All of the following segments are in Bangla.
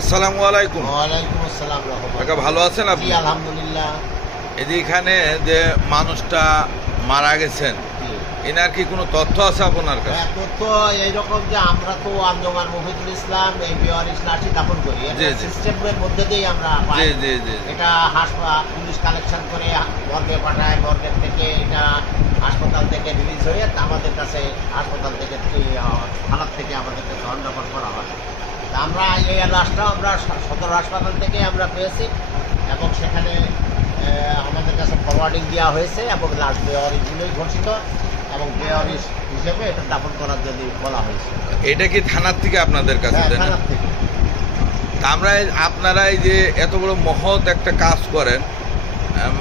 আসসালামু আলাইকুম। ওয়ালাইকুম আসসালাম। কাকা ভালো আছেন আপনি? আলহামদুলিল্লাহ। এই যে এখানে যে মানুষটা মারা গেছেন এনার কি কোনো তথ্য আছে আপনার কাছে? হ্যাঁ, তথ্য এইরকম যে আমরা তো আঞ্জমান মফিদুল ইসলাম এই বিওয়ারিস লাঠি দাফন করি। সিস্টেমের মধ্যে দিয়েই আমরা। জি জি জি এটা হাসপাতাল পুলিশ কালেকশন করে মর্গে পাঠায় মর্গের থেকে এটা হাসপাতাল থেকে রিলিজ হয়ে আমাদের কাছে হাসপাতাল থেকে থানার থেকে আমাদের কাছে হন্ডাপন করা হয়। আমরা এই লাশটা আমরা সদর হাসপাতাল থেকে আমরা পেয়েছি এবং সেখানে আমাদের কাছে ফরওয়ার্ডিং দেওয়া হয়েছে এবং লাশ বেওয়ারিগুলোই ঘোষিত এবং বেওয়ারিজ হিসেবে এটা দাপন করার জন্য বলা হয়েছে। এটা কি থানার থেকে আপনাদের কাছে হ্যাঁ, থানার থেকে। আমরা আপনারাই আপনারা এই যে এত বড় মহৎ একটা কাজ করেন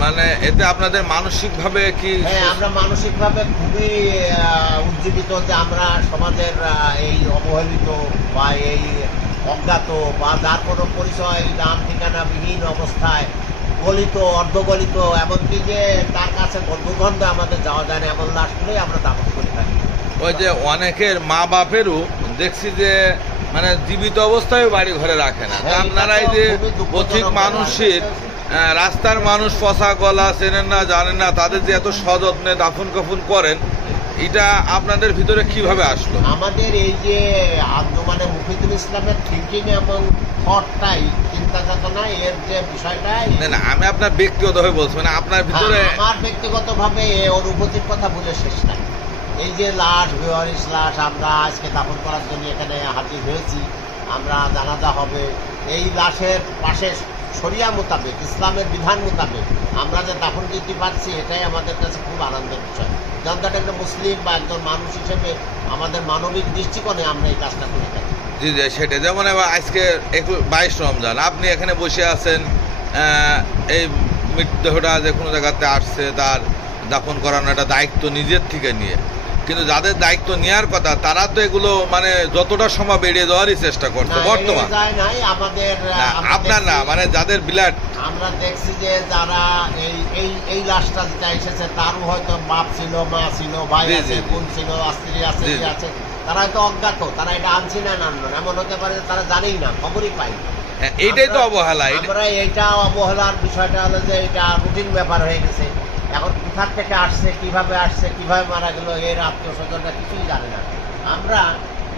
মানে এতে আপনাদের মানসিকভাবে কি হ্যাঁ আমরা মানসিকভাবে খুবই উজ্জীবিত যে আমরা সমাজের এই অবহেলিত বা এই অজ্ঞাত বা যার কোনো পরিচয় নাম ঠিকানাবিহীন অবস্থায় গলিত অর্ধগলিত এমনকি যে তার কাছে দুর্গন্ধ আমাদের যাওয়া যায় না এমন লাশগুলোই আমরা দাপন করে থাকি। ওই যে অনেকের মা বাপেরও দেখছি যে মানে জীবিত অবস্থায় বাড়ি ঘরে রাখে না। হ্যাঁ, আপনারা এই যে পথিক মানুষের রাস্তার মানুষ পচা গলা চেনেন না জানেন না তাদের যে এত সযত্নে দাফন কাফন করেন এটা আপনাদের ভিতরে কীভাবে আসলো? আমাদের এই যে আন্দোলনে মুফিদুল ইসলামের থিঙ্কিং এবং থটটাই চিন্তা চেতনা এর যে বিষয়টা না না আমি আপনার ব্যক্তিগতভাবে বলছি মানে আপনার ভিতরে হ্যাঁ, আমার ব্যক্তিগতভাবে এই অনুভূতির কথা বলে শেষ নাই। এই যে লাশ বেওয়ারিশ লাশ আমরা আজকে দাফন করার জন্য এখানে হাজির হয়েছি আমরা জানাজা হবে। এই লাশের পাশে শরিয়া মোতাবেক, ইসলামের বিধান মোতাবেক আমরা যে দাফন দিতে পারছি এটাই আমাদের কাছে খুব আনন্দের বিষয়। যন্ত্রটা একটা মুসলিম বা একজন মানুষ হিসেবে আমাদের মানবিক দৃষ্টিকোণে আমরা এই কাজটা করে থাকি। জি জি সেটা যেমন আজকে বাইশ রমজান, আপনি এখানে বসে আছেন এই মৃতদেহটা যে কোনো জায়গাতে আসছে, তার দাফন করানোর একটা দায়িত্ব নিজের থেকে নিয়ে। কিন্তু যাদের দায়িত্ব নেওয়ার কথা তারা তো এগুলো মানে যতটা সম্ভব এড়িয়ে যাওয়ারই চেষ্টা করছে বর্তমান আপনার না মানে যাদের বিলাট আমরা দেখছি যে যারা এই এই এই লাশটা যেটা এসেছে তারও হয়তো বাপ ছিল মা ছিল ভাই আছে। বোন ছিল স্ত্রী আছে। আছে তারা হয়তো অজ্ঞাত তারা এটা আনছি না আনলো না। এমন হতে পারে যে তারা জানেই না খবরই পাই। হ্যাঁ, এইটাই তো অবহেলা এটা- আমরা এইটা অবহেলার বিষয়টা হলো যে এটা রুটিন ব্যাপার হয়ে গেছে এখন কোথার থেকে আসছে কীভাবে আসছে কীভাবে মারা গেল এর আত্মীয় স্বজনরা কিছুই জানে না। আমরা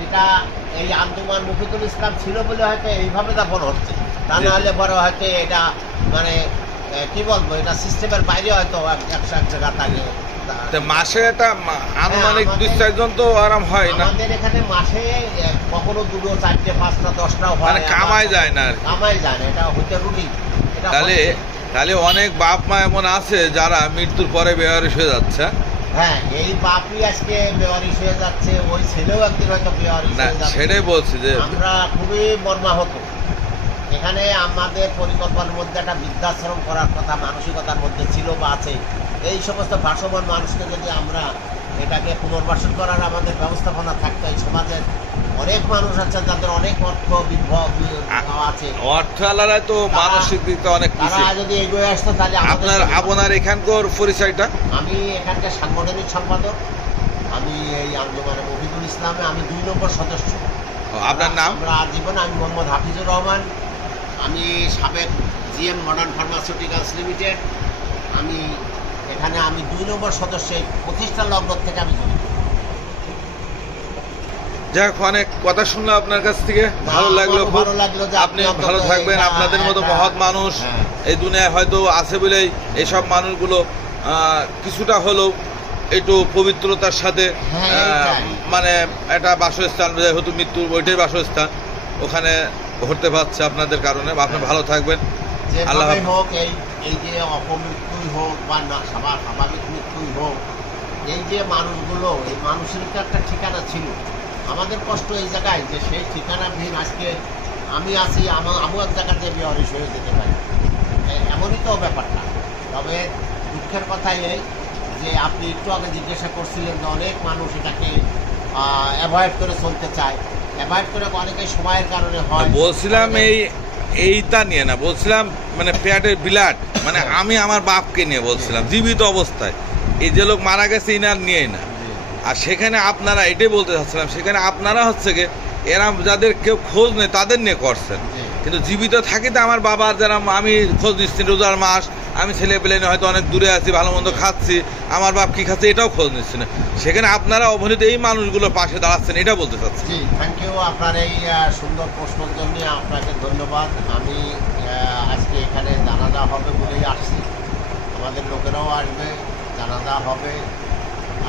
এটা এই আন্দোলন মুফিদুল ইসলাম ছিল বলে হয়তো এইভাবে দাফন হচ্ছে। তা। না হলে পরে হয়তো এটা মানে কি বলব এটা সিস্টেমের বাইরে হয়তো এক- একশো এক জায়গা থাকে। তো মাসে একটা মা- আনুমানিক দুই চারজন তো আরাম হয় না? আমাদের এখানে মাসে কখনো দুটো চারটে পাঁচটা দশটাও হয়। মানে কামাই যায় না কামাই যায় না এটা হইতে রুটিন। এটা তাহলে তাহলে অনেক বাপ মা এমন আছে যারা মৃত্যুর পরে বেয়ারিশ হয়ে যাচ্ছে। হ্যাঁ এই বাপই আজকে হয়ে যাচ্ছে ওই ছেলেও একদিন হয়তো না হয়ে সেটাই বলছি যে আমরা খুবই মর্মাহত। এখানে আমাদের পরিকল্পনার মধ্যে একটা বৃদ্ধাশ্রম করার কথা মানসিকতার মধ্যে ছিল বা আছে। এই সমস্ত ভাসমান মানুষকে যদি আমরা এটাকে পুনর্বাসন করার আমাদের ব্যবস্থাপনা থাকতে। এই সমাজের অনেক মানুষ আছে যাদের অনেক অর্থ বিভব আছে। অর্থ আলারায় তো মানসিক দিক অনেক তারা যদি এগিয়ে আসতো তাহলে আপনার আপনার এখানকার পরিচয়টা? আমি এখানকার সাংগঠনিক সম্পাদক। আমি এই আন্দোলনে মফিদুল ইসলামে আমি দুই নম্বর সদস্য। আপনার নাম? আমরা আজীবন আমি মোহাম্মদ হাফিজুর রহমান। আমি সাবেক জিএম মডার্ন ফার্মাসিউটিক্যালস লিমিটেড। আমি এখানে আমি দুই নম্বর সদস্য প্রতিষ্ঠান লগ্ন থেকে আমি জড়িত। যাই হোক অনেক কথা শুনলাম আপনার কাছ থেকে। ভালো লাগল ভালো লাগল যে আপনি ভালো থাকবেন আপনাদের মতো মহৎ মানুষ হ্যাঁ। এই দুনিয়ায় হয়তো আছে বলেই এইসব মানুষগুলো কিছুটা হলেও একটু পবিত্রতার সাথে হ্যাঁ, মানে একটা বাসস্থান যেহেতু মৃত্যুর ওইটাই বাসস্থান ওখানে ঘুরতে পারছে আপনাদের কারণে। আপনি ভালো থাকবেন। আল্লাহ হোক এই এই যে অপমৃত্যুই হোক বা না স্বাভাবিক মৃত্যুই হোক এই যে মানুষগুলো এই মানুষের তো একটা ঠিকানা ছিল। আমাদের কষ্ট এই জায়গায় যে সেই ঠিকানাবিহীন আজকে আমি আছি আমার আমু এক জায়গাতে বিহরিস হয়ে যেতে পারি। এমনই তো ব্যাপারটা। তবে দুঃখের কথাই এই যে আপনি একটু আগে জিজ্ঞাসা করছিলেন যে অনেক মানুষ এটাকে অ্যাভয়েড করে চলতে চায়। অ্যাভয়েড করে অনেকে সময়ের কারণে হয়। বলছিলাম এই এইটা নিয়ে না, বলছিলাম মানে পেটের বিলাট মানে। আমি আমার বাপকে নিয়ে বলছিলাম, জীবিত অবস্থায় এই যে লোক মারা গেছে, ইনার নিয়ে না আর সেখানে আপনারা এটাই বলতে চাচ্ছিলাম, সেখানে আপনারা হচ্ছে কি এরা যাদের কেউ খোঁজ নেই, তাদের নিয়ে করছেন। কিন্তু জীবিত থাকি থাকিতে আমার বাবার যারা, আমি খোঁজ নিচ্ছি রোজার মাস, আমি ছেলে পেলে হয়তো অনেক দূরে আছি, ভালো মন্দ খাচ্ছি, আমার বাপ কি খাচ্ছে এটাও খোঁজ নিচ্ছি না। সেখানে আপনারা অবনীত এই মানুষগুলোর পাশে দাঁড়াচ্ছেন, এটা বলতে চাচ্ছি। জি থ্যাংক ইউ আপনার এই সুন্দর প্রশ্নের জন্য আপনাকে ধন্যবাদ। আমি আজকে এখানে জানাজা হবে বলেই আসছি। আমাদের লোকেরাও আসবে, জানাজা হবে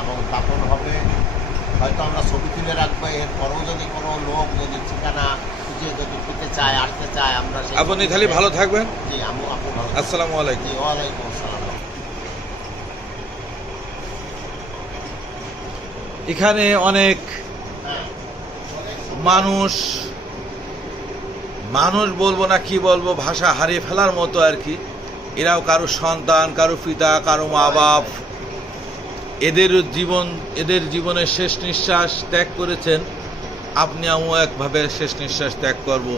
এবং দাপন হবে। হয়তো আমরা ছবি তুলে রাখব, এরপরেও যদি কোনো লোক যদি ঠিকানা চায় আমরা আপনি খালি ভালো থাকবেন। জি আমি আপনি ভালো আসসালামু আলাইকুম। আসসালাম। এখানে অনেক মানুষ মানুষ বলব না কি বলব ভাষা হারিয়ে ফেলার মতো আর কি। এরাও কারও সন্তান কারও পিতা কারও মা বাপ। এদের জীবন এদের জীবনের শেষ নিঃশ্বাস ত্যাগ করেছেন। আপনি আমিও একভাবে শেষ নিঃশ্বাস ত্যাগ করব।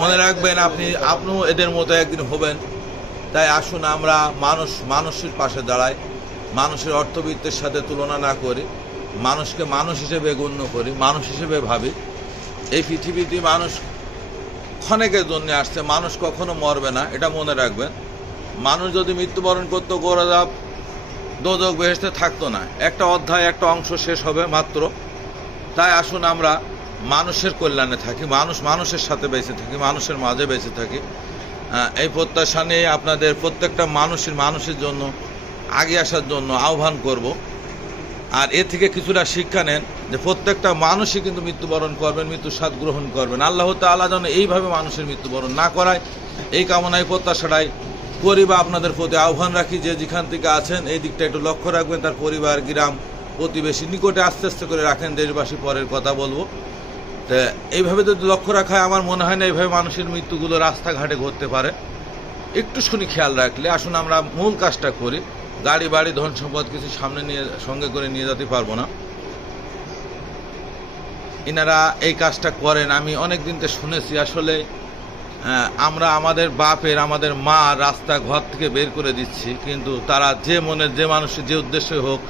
মনে রাখবেন আপনি, আপনিও এদের মতো একদিন হবেন। তাই আসুন আমরা মানুষ, মানুষের পাশে দাঁড়াই, মানুষের অর্থবিত্তের সাথে তুলনা না করি, মানুষকে মানুষ হিসেবে গণ্য করি, মানুষ হিসেবে ভাবি। এই পৃথিবীতে মানুষ ক্ষণেকের জন্য আসছে, মানুষ কখনো মরবে না, এটা মনে রাখবেন। মানুষ যদি মৃত্যুবরণ করতো যাপ দোজক বেহেস্তে থাকতো না। একটা অধ্যায়, একটা অংশ শেষ হবে মাত্র। তাই আসুন আমরা মানুষের কল্যাণে থাকি, মানুষ মানুষের সাথে বেঁচে থাকি, মানুষের মাঝে বেঁচে থাকি। এই প্রত্যাশা নিয়ে আপনাদের প্রত্যেকটা মানুষের মানুষের জন্য, আগে আসার জন্য আহ্বান করব। আর এ থেকে কিছুটা শিক্ষা নেন যে প্রত্যেকটা মানুষই কিন্তু মৃত্যুবরণ করবেন মৃত্যুর স্বাদ গ্রহণ করবেন। আল্লাহ তাআলা যেন এইভাবে মানুষের মৃত্যুবরণ না করায়, এই কামনায় প্রত্যাশাটাই করি বা আপনাদের প্রতি আহ্বান রাখি। যে যেখান থেকে আছেন, এই দিকটা একটু লক্ষ্য রাখবেন। তার পরিবার, গ্রাম, প্রতিবেশী নিকটে আস্তে আস্তে করে রাখেন। দেশবাসী পরের কথা বলব। তা এইভাবে যদি লক্ষ্য রাখা আমার মনে হয় না এইভাবে মানুষের মৃত্যুগুলো রাস্তাঘাটে ঘটতে পারে। একটু শুনি খেয়াল রাখলে, আসুন আমরা মূল কাজটা করি। গাড়ি, বাড়ি, ধন সম্পদ কিছু সামনে নিয়ে, সঙ্গে করে নিয়ে যেতে পারব না। এনারা এই কাজটা করেন, আমি অনেক দিন থেকে শুনেছি, আসলে আমরা আমাদের বাপের, আমাদের মা রাস্তা ঘর থেকে বের করে দিচ্ছি, কিন্তু তারা যে মনের, যে মানুষের যে উদ্দেশ্যে হোক,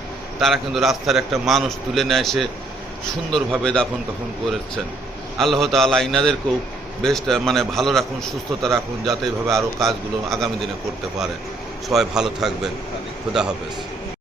তারা কিন্তু রাস্তার একটা মানুষ তুলে নিয়ে এসে সুন্দরভাবে দাফন কাফন করেছেন। আল্লাহ তালা ইনাদেরকেও বেশ মানে ভালো রাখুন, সুস্থতা রাখুন, যাতে এভাবে আরও কাজগুলো আগামী দিনে করতে পারে। সবাই ভালো থাকবেন। খুদা হাফেজ।